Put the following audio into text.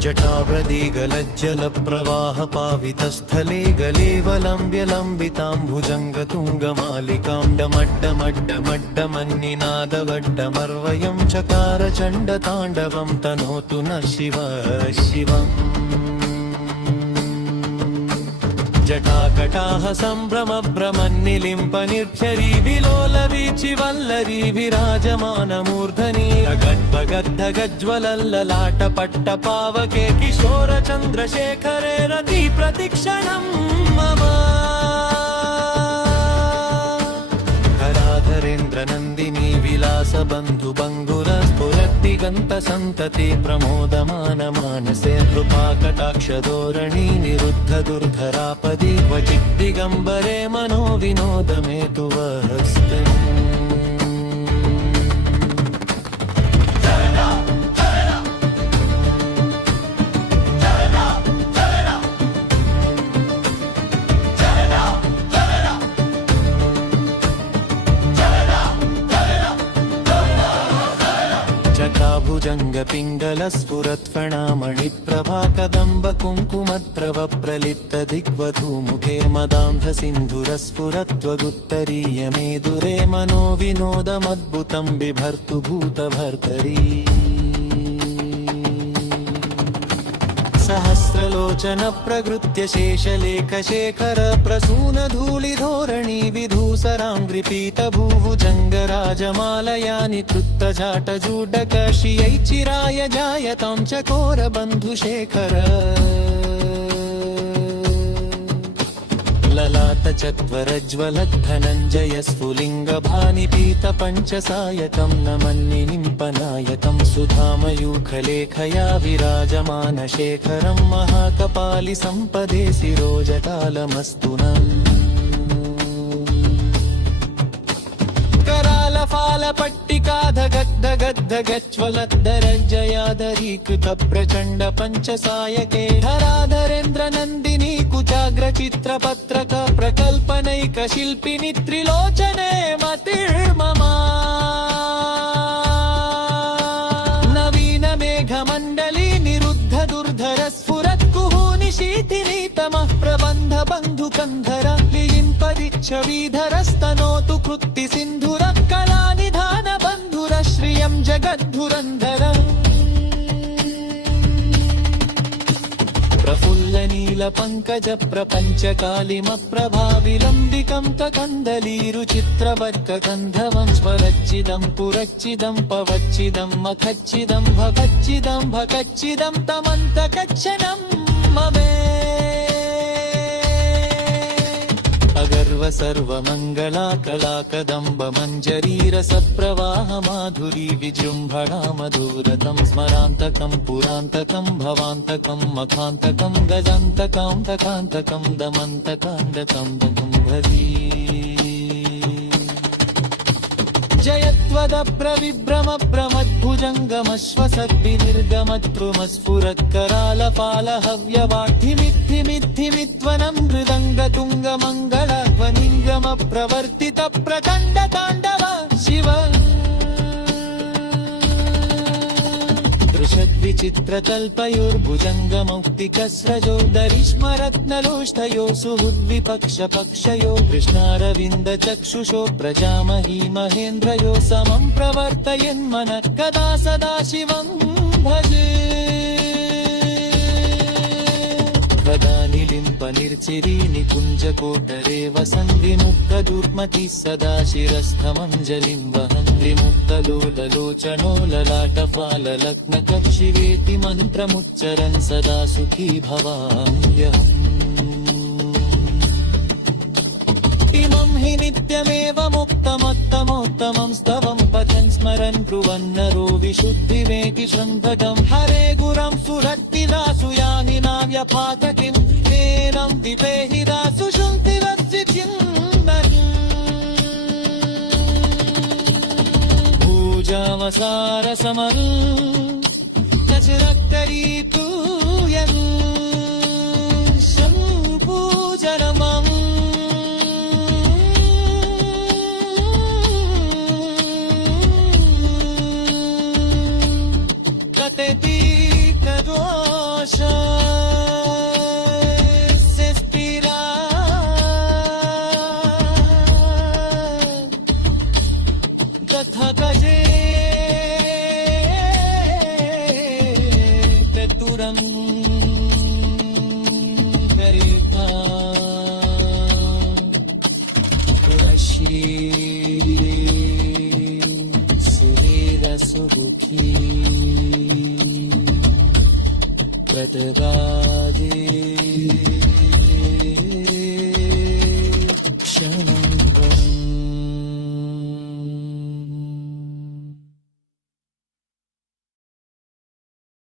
जटाव्रदिगलज्जलप्रवाहपावितस्थले गलेवलम्ब्य लम्बिताम्बुजङ्गतुङ्गमालिकां डमड्डमड्डमड्डमन्निनादवड्डमर्वयं चकार चण्डताण्डवं तनोतु नः शिवः शिवम्। जटाकटाः सम्भ्रमभ्रमन्निलिम्पनिर्झरी विलोलवीचि वल्लरी विराजमानमूर्धनि गद्भगद्धगज्ज्वलल्ललाटपट्टपावके किशोरचन्द्रशेखरे रति प्रतिक्षणं मम धरेन्द्रनन्दिनी विलासबन्धुबङ्गुरस्फुरद्दिगन्तसन्तते प्रमोदमानमानसे नृपाकटाक्षधोरणी निरुद्धदुर्धरापदि क्वचिद्दिगम्बरे मनोविनोदमेतु वहस्ते। जटाभुजङ्गपिङ्गलस्फुरत्फणामणिप्रभाकदम्बकुङ्कुमद्रवप्रलिप्तदिग्वधूमुखे मदान्धसिन्धुरस्फुरत्वगुत्तरीयमेदुरे मनोविनोदमद्भुतं बिभर्तु भूतभर्तरी। सहस्रलोचन प्रकृत्य शेषलेखशेखर प्रसूनधूलिधोरणी विधूसराङ्घ्रिपीतभुभुजङ्गराजमालयानि कृत्तजाटजूडकशियै चिराय जायतां चकोरबन्धुशेखर। ललाटचत्वरज्वलद्धनञ्जयस्फुलिङ्गभानिपीतपञ्चसायकं नमन्निनिम्पनायकं सुधामयूखलेखया विराजमानशेखरं महाकपालिसम्पदे शिरोजटालमस्तु नः। करालफालपट्टिकाधगद्धगद्धगज्ज्वलद्धरज्जयाधरीकृतप्रचण्ड पञ्चसायके धराधरेन्द्रनन्दिनी कुचाग्रचित्रपत्रक प्रकल्पनैकशिल्पिनि त्रिलोचने मतिर्मम। नवीनमेघमण्डली निरुद्धदुर्धरस्फुरत्कुहूनिशीथिनी तमः प्रबन्धबन्धुकन्धर लिलिम्पदिच्छवीधरस्तनोतु कृत्तिसिन्धुर कलानिधानबन्धुर श्रियं जगद्धुरन्धर। प्रफुल्लनीलपङ्कजप्रपञ्चकालिमप्रभाविलम्बिकं तकन्दलीरुचित्रवर्ककन्धवं स्वरच्चिदं पुरच्चिदं पवच्चिदं मखच्चिदं भगच्चिदं भगच्चिदं तमन्तकच्छनं ममे। अगर्व सर्वमङ्गला कलाकदम्ब मञ्जरीरसप्रवाहमाधुरी विजृम्भणा मधुरतं स्मरान्तकं पुरान्तकं भवान्तकं मखान्तकं गजान्तकान्तकान्तकं दमन्तकान्दकं दगम्भरी। जयत्वदप्रविभ्रमप्रमद्भुजङ्गमश्वसद्विनिर्गमत्रुमस्फुरत्करालपालहव्यवाद्धिमिद्धिमिद्धिमिध्वनं मृदङ्गतुङ्गमङ्गलध्वनिङ्गमप्रवर्तितप्रचण्डताण्डव शिव। दृशद्विचित्रकल्पयोर्भुजङ्गमौक्तिकस्रजो दरिश्मरत्नलोष्ठयो सुहृद्विपक्षपक्षयो कृष्णारविन्दचक्षुषो प्रजामही महेन्द्रयो समं प्रवर्तयन्मनः कदा सदा शिवं भजे। कदानिलिम्पनिर्चिरी निकुञ्जकोटरे वसन् विमुक्तदुर्मतिः सदा शिरस्थमञ्जलिं वहन् विमुक्तलोललोचनो ललाटफाललग्नकक्षिवेति मन्त्रमुच्चरन् सदा सुखी भवाम्यहम्। इमं हि नित्यमेव मुक्तमोत्तमोत्तमं स्तवं पठन् स्मरन् ब्रुवन्नरो विशुद्धिमेति शृङ्खटं हरे गुरं सुरक्तिदासु यानि नाव्यपातकिं तेनं दिपेहि दासु शुन्तिवत्सिद्धिं भूजामसारसमन् वज्रकरी पूयन् शम्पूजनमम् कतेति कदोषा तथा गजे तुरं गरिता पुरशी सुरसुखी प्रतवादे